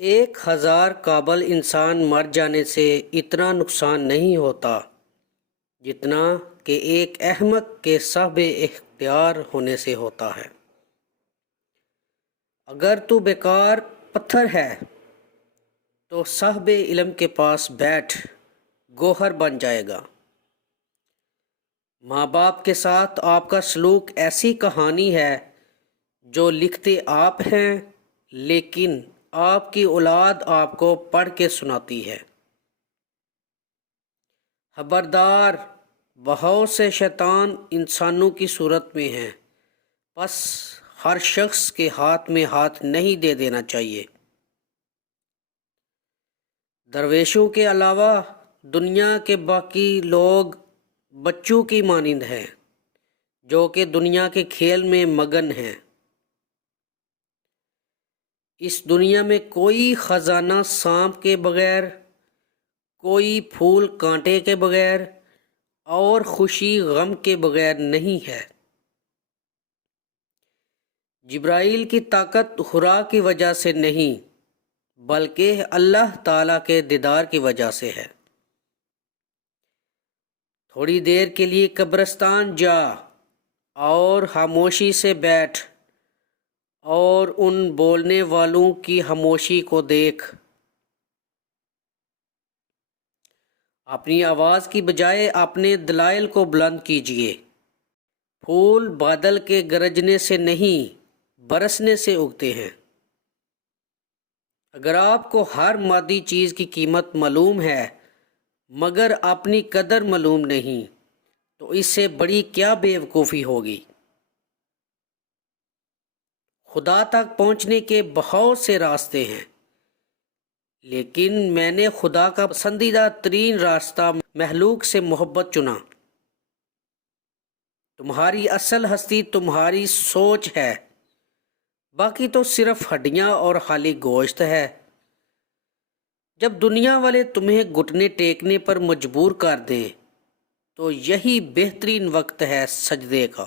1000 قابل انسان مر جانے سے اتنا نقصان نہیں ہوتا جتنا کہ ایک احمق کے صاحب اختیار ہونے سے ہوتا ہے۔ اگر تو بیکار پتھر ہے تو صاحب علم کے پاس بیٹھ، گوہر بن جائے گا۔ ماں باپ کے ساتھ آپ کا سلوک ایسی کہانی ہے جو لکھتے آپ ہیں، لیکن آپ کی اولاد آپ کو پڑھ کے سناتی ہے۔ خبردار، بہت سے شیطان انسانوں کی صورت میں ہیں، بس ہر شخص کے ہاتھ میں ہاتھ نہیں دے دینا چاہیے۔ درویشوں کے علاوہ دنیا کے باقی لوگ بچوں کی مانند ہیں جو کہ دنیا کے کھیل میں مگن ہیں۔ اس دنیا میں کوئی خزانہ سانپ کے بغیر، کوئی پھول کانٹے کے بغیر اور خوشی غم کے بغیر نہیں ہے۔ جبرائیل کی طاقت خدا کی وجہ سے نہیں بلکہ اللہ تعالیٰ کے دیدار کی وجہ سے ہے۔ تھوڑی دیر کے لیے قبرستان جا اور خاموشی سے بیٹھ اور ان بولنے والوں کی خاموشی کو دیکھ۔ اپنی آواز کی بجائے اپنے دلائل کو بلند کیجیے۔ پھول بادل کے گرجنے سے نہیں، برسنے سے اگتے ہیں۔ اگر آپ کو ہر مادی چیز کی قیمت معلوم ہے مگر اپنی قدر معلوم نہیں تو اس سے بڑی کیا بے وقوفی ہوگی۔ خدا تک پہنچنے کے بہت سے راستے ہیں، لیکن میں نے خدا کا پسندیدہ ترین راستہ مخلوق سے محبت چنا۔ تمہاری اصل ہستی تمہاری سوچ ہے، باقی تو صرف ہڈیاں اور خالی گوشت ہے۔ جب دنیا والے تمہیں گھٹنے ٹیکنے پر مجبور کر دیں تو یہی بہترین وقت ہے سجدے کا۔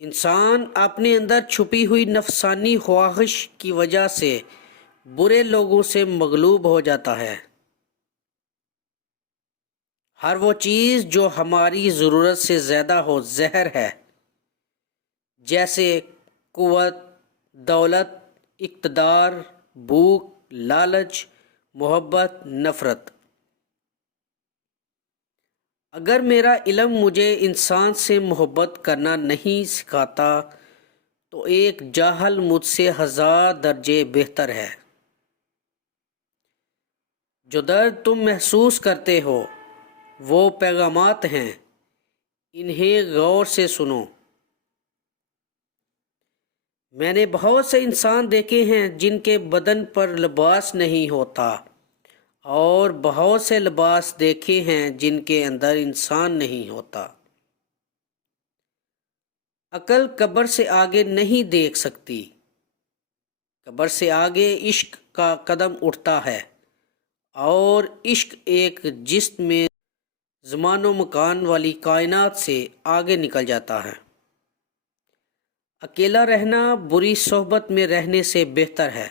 انسان اپنے اندر چھپی ہوئی نفسانی خواہش کی وجہ سے برے لوگوں سے مغلوب ہو جاتا ہے۔ ہر وہ چیز جو ہماری ضرورت سے زیادہ ہو زہر ہے، جیسے قوت، دولت، اقتدار، بھوک، لالچ، محبت، نفرت۔ اگر میرا علم مجھے انسان سے محبت کرنا نہیں سکھاتا تو ایک جاہل مجھ سے 1000 درجے بہتر ہے۔ جو درد تم محسوس کرتے ہو وہ پیغامات ہیں، انہیں غور سے سنو۔ میں نے بہت سے انسان دیکھے ہیں جن کے بدن پر لباس نہیں ہوتا، اور بہت سے لباس دیکھے ہیں جن کے اندر انسان نہیں ہوتا۔ عقل قبر سے آگے نہیں دیکھ سکتی، قبر سے آگے عشق کا قدم اٹھتا ہے، اور عشق ایک جسم میں زمان و مکان والی کائنات سے آگے نکل جاتا ہے۔ اکیلا رہنا بری صحبت میں رہنے سے بہتر ہے۔